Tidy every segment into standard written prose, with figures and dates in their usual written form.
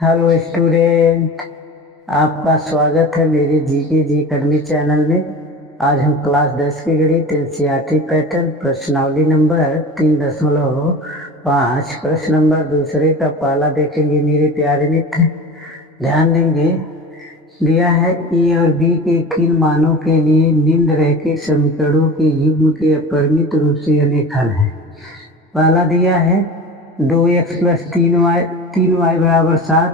Hello student, आपका स्वागत है मेरे जी अकेडमी चैनल में। आज हम क्लास 10 की गणित एनसीईआरटी पैटर्न प्रश्नावली नंबर 3.5 प्रश्न नंबर दूसरे का पहला देखेंगे। मेरे प्यारे मित्र ध्यान देंगे। दिया है ए और बी के किन मानों के लिए निम्न रैखिक समीकरणों के युग्म के अपरिमित रूप से अनेक हल हैं। पहला दिया है 2x प्लस 3y बराबर 7,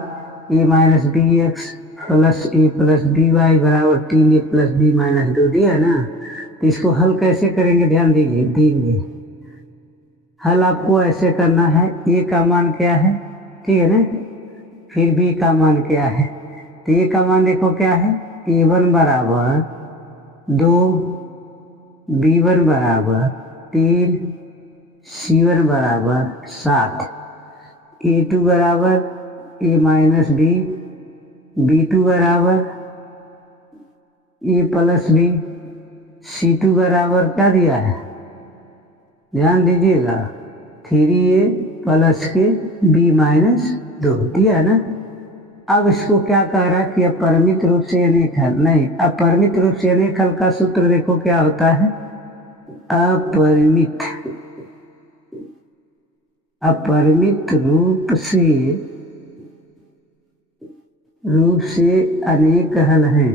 ए माइनस बी एक्स प्लस ए प्लस बी वाई बराबर 3a प्लस बी माइनस 2 दिया ना। तो इसको हल कैसे करेंगे ध्यान दीजिए। हल आपको ऐसे करना है, ए का मान क्या है, ठीक है ना, फिर बी का मान क्या है। तो ए का मान देखो क्या है, a1 बराबर 2, b1 बराबर 3, c1 बराबर 7, a2 बराबर a माइनस बी, b2 बराबर a प्लस बी, c2 बराबर क्या दिया है, ध्यान दीजिएगा 3a प्लस के b माइनस 2 दिया ना। अब इसको क्या कह रहा है कि अपरिमित रूप से अनेक हल, नहीं, अपरिमित रूप से अनेक हल का सूत्र देखो क्या होता है, अपरिमित रूप से अनेक हल हैं,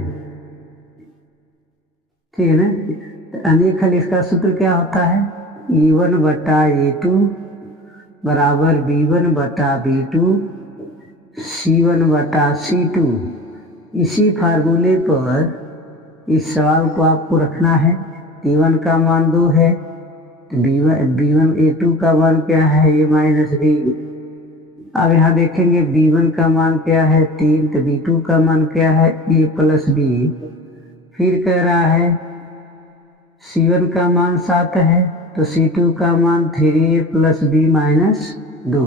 ठीक है ना। तो अनेक हल इसका सूत्र क्या होता है, e1 बटा a2 बराबर b1 बटा b2 c1 बटा c2। इसी फार्मूले पर इस सवाल को आपको रखना है। a1 का मान 2 है तो b1 a2 का मान क्या है, a माइनस बी। अब यहाँ देखेंगे b1 का मान क्या है 3, तो b2 का मान क्या है a प्लस बी। फिर कह रहा है c1 का मान 7 है तो c2 का मान 3a प्लस बी माइनस 2,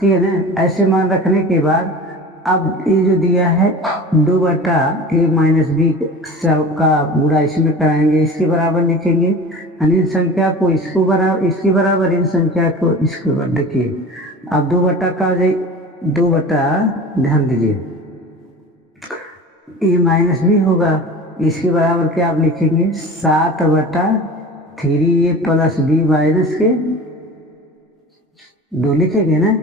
ठीक है ना। ऐसे मान रखने के बाद अब ये जो दिया है 2 बटा a माइनस बी का गुणा इसमें कराएंगे, इसके बराबर लिखेंगे। इन संख्या को इसके बराबर इन संख्या को इसके बराबर। देखिए अब 2 बटा का हो जाए 2 बटा, ध्यान दीजिए a माइनस बी होगा, इसके बराबर क्या आप लिखेंगे 7 बटा 3a प्लस बी माइनस के 2 लिखेंगे ना।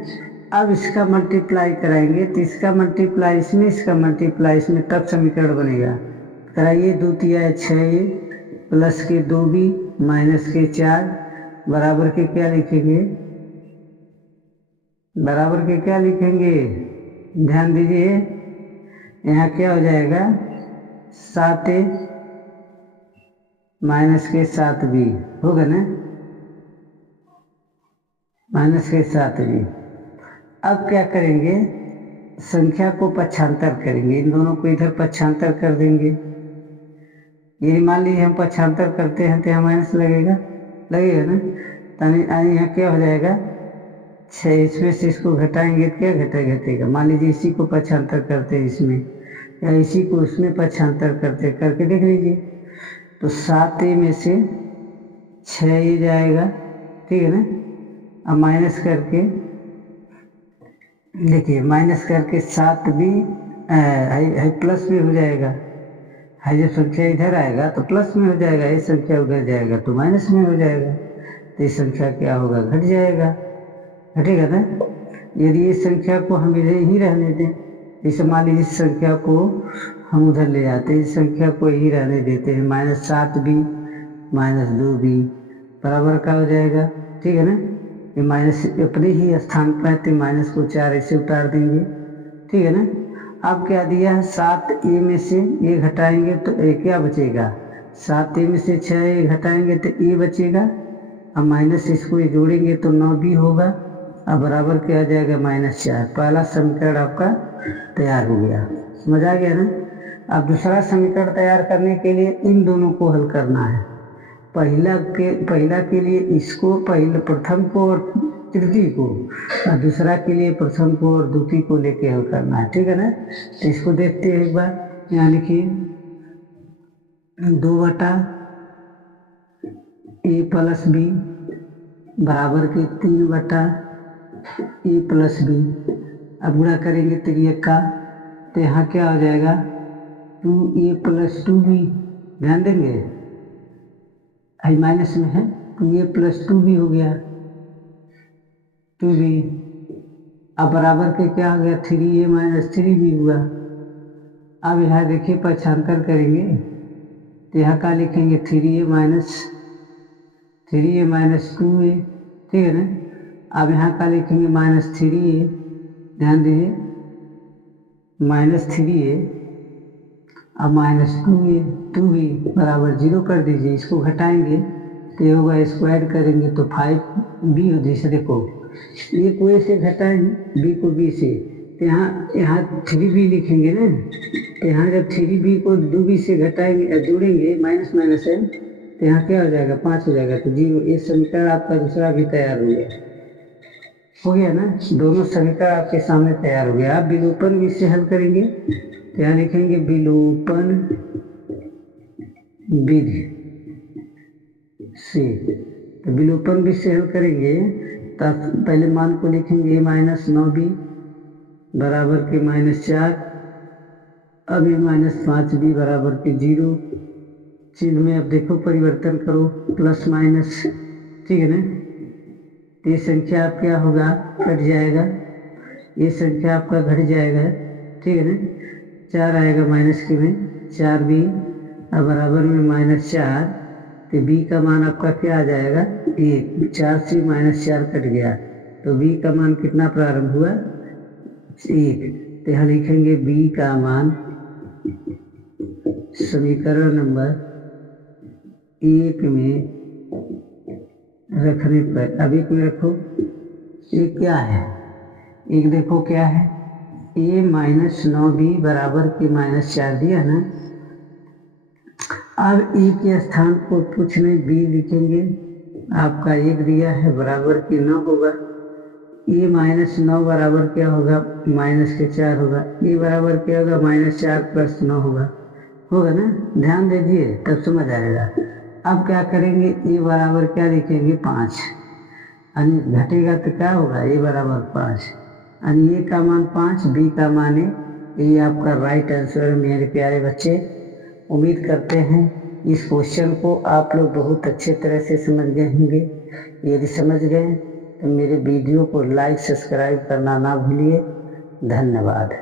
अब इसका मल्टीप्लाई कराएंगे तो इसका मल्टीप्लाई इसमें, इसका मल्टीप्लाई इसमें, तब समीकरण बनेगा। कराइए 2 तिया 6a प्लस के 2b माइनस के 4 बराबर के क्या लिखेंगे, ध्यान दीजिए। यहाँ क्या हो जाएगा 7a माइनस के 7b होगा ना, माइनस के 7b। अब क्या करेंगे, संख्या को पक्षांतर करेंगे, इन दोनों को इधर पक्षांतर कर देंगे। ये मान लीजिए हम पक्षांतर करते हैं तो यहाँ माइनस लगेगा ना। तो यहाँ क्या हो जाएगा 6, इसमें से इसको घटाएंगे तो क्या घटेगा, मान लीजिए इसी को पक्षांतर करते हैं इसमें, या इसी को उसमें पक्षांतर करके देख लीजिए। तो 7a में से 6a जाएगा, ठीक है ना। अब माइनस करके देखिए, माइनस करके 7b प्लस में हो जाएगा, है जब संख्या इधर आएगा तो प्लस में हो जाएगा, ये संख्या उधर जाएगा तो माइनस में हो जाएगा, तो ये संख्या क्या होगा, घट जाएगा, घटेगा ना। यदि ये संख्या को हम इधर ही रहने दें, जैसे मान लीजिए इस संख्या को हम उधर ले जाते हैं, इस संख्या को यही रहने देते हैं, -7b माइनस 2b बराबर का हो जाएगा, ठीक है ना। ये माइनस अपने ही स्थान पर तो माइनस को 4 ऐसे उतार देंगे, ठीक है ना। अब क्या दिया है 7a में से a घटाएंगे तो a क्या बचेगा, 7a में से 6a घटाएंगे तो a बचेगा। अब माइनस इसको जोड़ेंगे तो 9b होगा, अब बराबर क्या आ जाएगा -4। पहला समीकरण आपका तैयार हो गया, समझ आ गया ना। अब दूसरा समीकरण तैयार करने के लिए इन दोनों को हल करना है। पहला के लिए इसको, प्रथम को और तृतीय को, और दूसरा के लिए प्रथम को और द्वितीय को लेके हल करना है, ठीक है ना। तो इसको देखते हैं एक बार, यहाँ लिखिए 2 बटा a प्लस बी बराबर के 3 बटा a प्लस बी। अब गुणा करेंगे 3 का, तो यहाँ क्या हो जाएगा 2a + 2b। ध्यान देंगे आई माइनस में है, 2a + 2b हो गया 2b। अब बराबर के क्या हो गया 3a - 3b हुआ। अब यहाँ देखिए पक्षांतर करेंगे तो यहाँ का लिखेंगे 3a - 2a, ठीक है ना। अब यहाँ का लिखेंगे -3a, ध्यान दीजिए -3a, अब -2b बराबर 0 कर दीजिए। इसको घटाएंगे तो ये होगा, इसको ऐड करेंगे तो 5b हो। जैसे देखो ए को ए से घटाएंगे, बी को बी से, तो यहाँ 3b लिखेंगे ना, तो यहाँ जब 3b को 2b से घटाएंगे जोड़ेंगे माइनस माइनस है, तो यहाँ क्या हो जाएगा 5 हो जाएगा, तो 0। ये समीकरण आपका दूसरा भी तैयार हो गया ना। दोनों समीकरण आपके सामने तैयार हो गया। आप विलोपन भी से हल करेंगे तो यहाँ लिखेंगे विलोपन विधि से। तो विलोपन विधि से हल करेंगे तब पहले मान को लिखेंगे -9b बराबर के -4, अब ये -5b बराबर के 0। चिन्ह में अब देखो परिवर्तन करो प्लस माइनस, ठीक है ना। ये संख्या आप क्या होगा कट जाएगा, ये संख्या आपका घट जाएगा, ठीक है ना। 4 आएगा माइनस के में 4b, अब बराबर में -4, तो b का मान आपका क्या आ जाएगा 1। 4 से -4 कट गया तो b का मान कितना प्रारंभ हुआ 1। तो यहाँ लिखेंगे b का मान समीकरण नंबर 1 में रखने पर, अब 1 में रखो, ये क्या है, एक देखो क्या है, a -9b बराबर के -4 दिया ना। अब a के स्थान को कुछ नहीं b लिखेंगे, आपका 1 दिया है बराबर के 9 होगा। a -9 बराबर क्या होगा -4 होगा, a बराबर क्या होगा -4 + 9 होगा ना। ध्यान दीजिए तब समझ आएगा। अब क्या करेंगे, a बराबर क्या लिखेंगे 5, यानी घटेगा तो क्या होगा a बराबर 5, यानी a का मान 5, b का मान 1। ये आपका राइट आंसर है मेरे प्यारे बच्चे। उम्मीद करते हैं इस क्वेश्चन को आप लोग बहुत अच्छे तरह से समझ गए होंगे। यदि समझ गए तो मेरे वीडियो को लाइक सब्सक्राइब करना ना भूलिए। धन्यवाद।